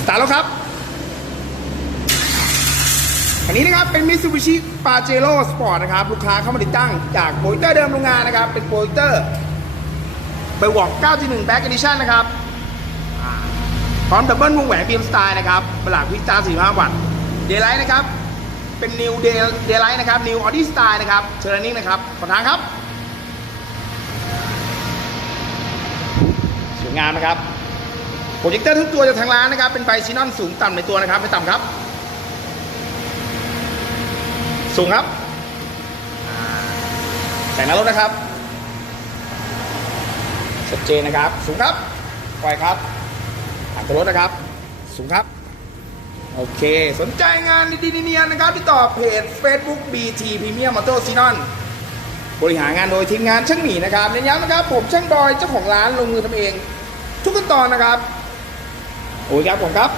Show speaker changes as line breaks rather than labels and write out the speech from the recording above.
สตาร์ทแล้วครับอันนี้นะครับเป็น Mitsubishi Pajero Sport นะครับ ลูกค้าเข้ามาติดตั้งจากโปรเตอร์เดิมโรงงานนะครับ เป็นโปรเตอร์ไปวอก9.1 Back Edition นะครับ พร้อมดับเบิลวงแหวนบีมสไตล์นะครับบลักวิจา45 วัตต์เดย์ไลท์นะครับ เป็น New Day Daylight นะครับ New Audi Style นะครับเชอร์นิ่งนะครับขอทางครับ สวยงามนะครับ โปรเจคเตอร์ทุกตัวจากทางร้านนะครับ เป็นไฟซีนอนสูงต่ำในตัวนะครับ ไม่ต่ำครับ สูงครับแสงหน้ารถนะครับชัดเจนนะครับ สูงครับปล่อยครับผ่านตัวรถนะครับ สูงครับ โอเค สนใจงานดีๆเนียนนะครับติดต่อเพจ Facebook BT Premium Motor s i n o n บริหารงานโดยทีมงานช่างหมีนะครับเน้นย้ำนะครับ ผมช่างบอยเจ้าของร้านลงมือทำเอง ทุกขั้นตอนนะครับ โอ้ยครับผมครับ